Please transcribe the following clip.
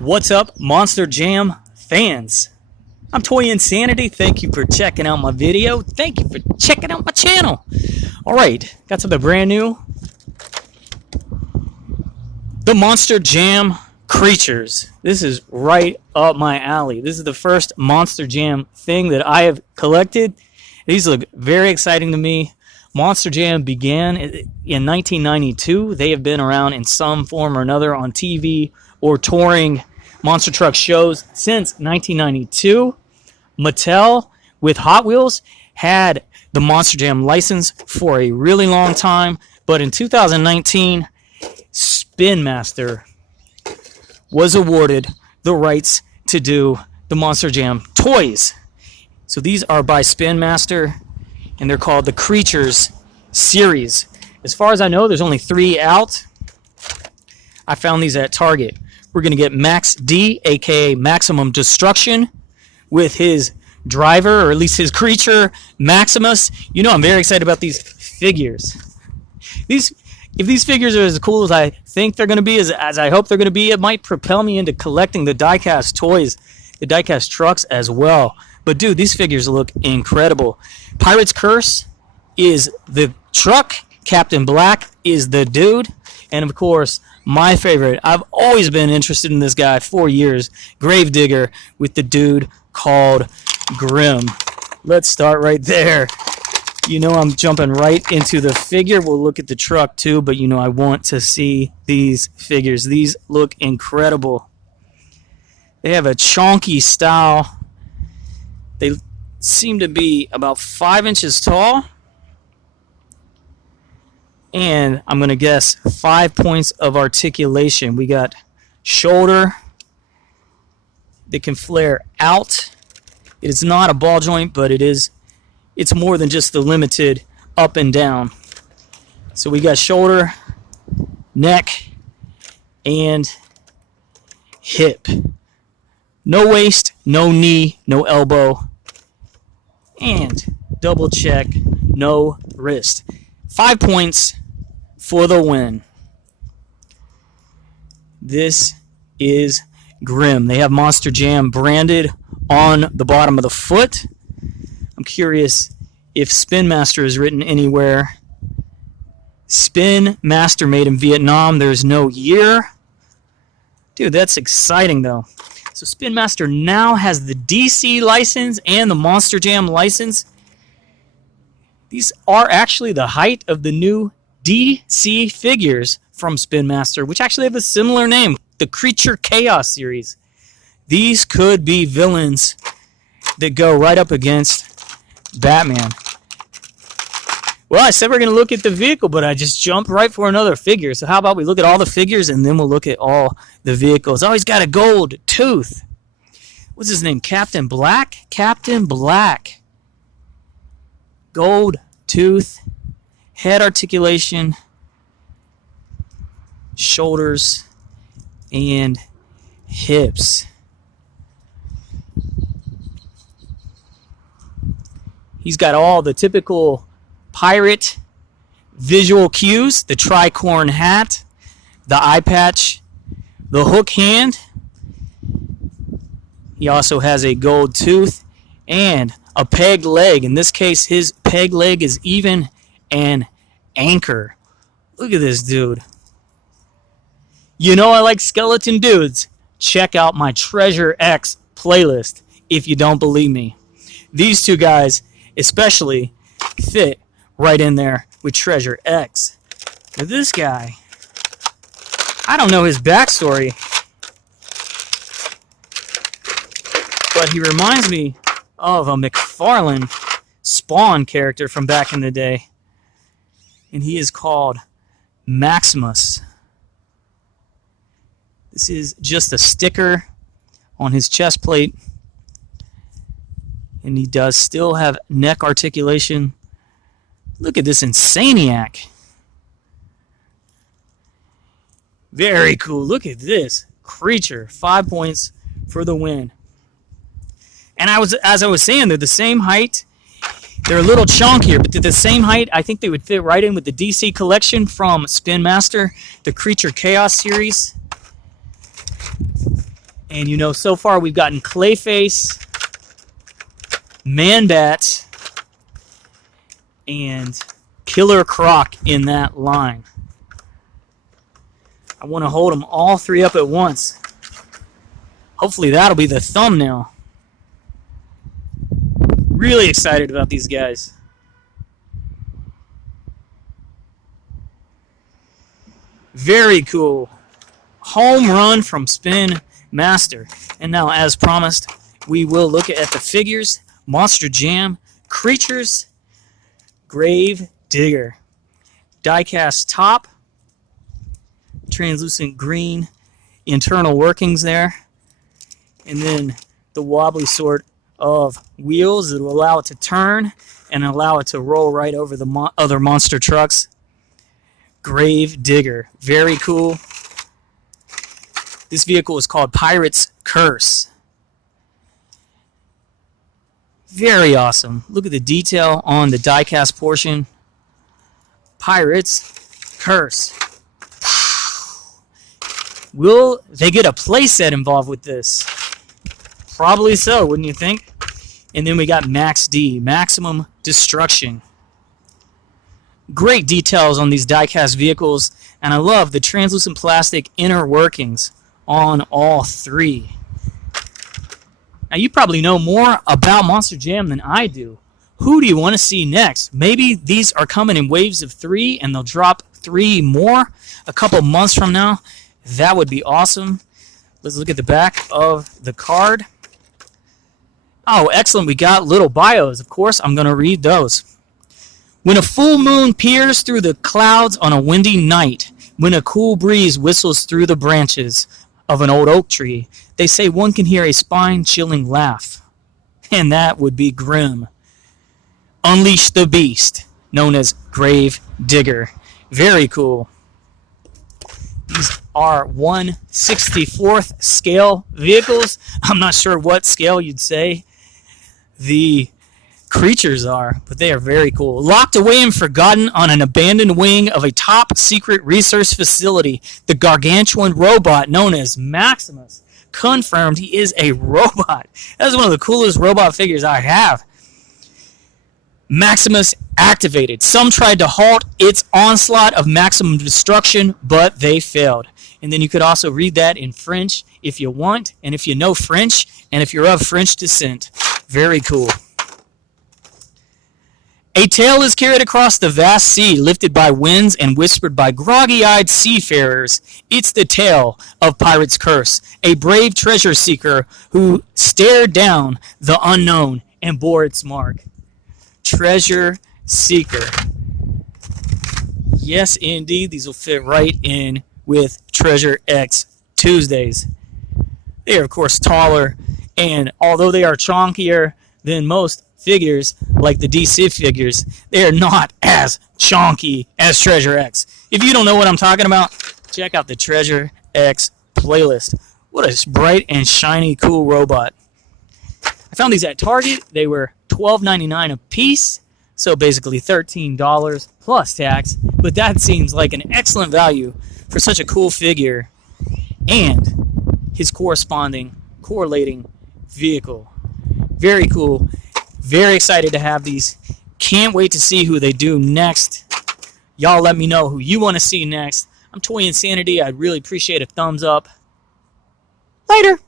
What's up, Monster Jam fans? I'm Toy Insanity. Thank you for checking out my video. Thank you for checking out my channel. Alright, got something brand new. The Monster Jam Creatures. This is right up my alley. This is the first Monster Jam thing that I have collected. These look very exciting to me. Monster Jam began in 1992. They have been around in some form or another on TV or touring monster truck shows since 1992. Mattel, with Hot Wheels, had the Monster Jam license for a really long time, but in 2019, Spin Master was awarded the rights to do the Monster Jam toys. So these are by Spin Master, and they're called the Creatures series. As far as I know, there's only 3 out. I found these at Target. We're going to get Max D, aka Maximum Destruction, with his driver, or at least his creature, Maximus. You know I'm very excited about these figures. If these figures are as cool as I think they're going to be, as I hope they're going to be, it might propel me into collecting the die-cast toys, the die-cast trucks as well. But dude, these figures look incredible. Pirate's Curse is the truck. Captain Black is the dude. And of course, my favorite, I've always been interested in this guy for years, Gravedigger, with the dude called Grim. Let's start right there. You know I'm jumping right into the figure. We'll look at the truck too, but you know I want to see these figures. These look incredible. They have a chonky style. They seem to be about 5 inches tall. And I'm going to guess 5 points of articulation. We got shoulder. They can flare out. It is not a ball joint, but it's more than just the limited up and down. So we got shoulder, neck, and hip. No waist, no knee, no elbow. And double check, no wrist. 5 points for the win. This is Grim. They have Monster Jam branded on the bottom of the foot. I'm curious if Spin Master is written anywhere. Spin Master made in Vietnam. There's no year. Dude, that's exciting though. So Spin Master now has the DC license and the Monster Jam license. These are actually the height of the new DC figures from Spin Master, which actually have a similar name, the Creature Chaos series. These could be villains that go right up against Batman. Well, I said we're going to look at the vehicle, but I just jumped right for another figure. So how about we look at all the figures, and then we'll look at all the vehicles. Oh, he's got a gold tooth. What's his name? Captain Black? Captain Black. Gold tooth, head articulation, shoulders, and hips. He's got all the typical pirate visual cues, the tricorn hat, the eye patch, the hook hand. He also has a gold tooth and a peg leg. In this case, his peg leg is even an anchor. Look at this dude. You know I like skeleton dudes. Check out my Treasure X playlist if you don't believe me. These two guys especially fit right in there with Treasure X. Now this guy, I don't know his backstory, but he reminds me of a McFarlane Spawn character from back in the day. And he is called Maximus. This is just a sticker on his chest plate. And he does still have neck articulation. Look at this Insaniac. Very cool. Look at this creature. 5 points for the win. And as I was saying, they're the same height. They're a little chunkier, but they're the same height. I think they would fit right in with the DC collection from Spin Master, the Creature Chaos series. And you know, so far we've gotten Clayface, Man-Bat, and Killer Croc in that line. I want to hold them all three up at once. Hopefully that'll be the thumbnail. Really excited about these guys. Very cool. Home run from Spin Master. And now, as promised, we will look at the figures. Monster Jam, Creatures, Grave Digger. Diecast top. Translucent green internal workings there, and then the wobbly sort of wheels that will allow it to turn and allow it to roll right over the other monster trucks. Grave Digger, very cool. This vehicle is called Pirate's Curse. Very awesome. Look at the detail on the diecast portion. Pirate's Curse. Will they get a playset involved with this? Probably so, wouldn't you think? And then we got Max D, Maximum Destruction. Great details on these diecast vehicles, and I love the translucent plastic inner workings on all three. Now, you probably know more about Monster Jam than I do. Who do you want to see next? Maybe these are coming in waves of 3, and they'll drop 3 more a couple months from now. That would be awesome. Let's look at the back of the card. Oh, excellent. We got little bios. Of course, I'm going to read those. When a full moon peers through the clouds on a windy night, when a cool breeze whistles through the branches of an old oak tree, they say one can hear a spine-chilling laugh. And that would be Grim. Unleash the beast, known as Grave Digger. Very cool. These are 1/64th scale vehicles. I'm not sure what scale you'd say the creatures are, but they are very cool. Locked away and forgotten on an abandoned wing of a top secret research facility, the gargantuan robot known as Maximus. Confirmed he is a robot. That is one of the coolest robot figures I have. Maximus activated. Some tried to halt its onslaught of maximum destruction, but they failed. And then you could also read that in French if you want, and if you know French, and if you're of French descent. Very cool. A tale is carried across the vast sea, lifted by winds and whispered by groggy-eyed seafarers. It's the tale of Pirate's Curse, a brave treasure seeker who stared down the unknown and bore its mark. Treasure seeker. Yes, indeed, these will fit right in with Treasure X Tuesdays. They are, of course, taller, and although they are chonkier than most figures, like the DC figures, they are not as chonky as Treasure X. If you don't know what I'm talking about, check out the Treasure X playlist. What a bright and shiny, cool robot. I found these at Target. They were $12.99 a piece, so basically $13 plus tax, but that seems like an excellent value for such a cool figure and his correlating vehicle. Very cool. Very excited to have these. Can't wait to see who they do next. Y'all let me know who you want to see next. I'm Toy Insanity. I'd really appreciate a thumbs up. Later.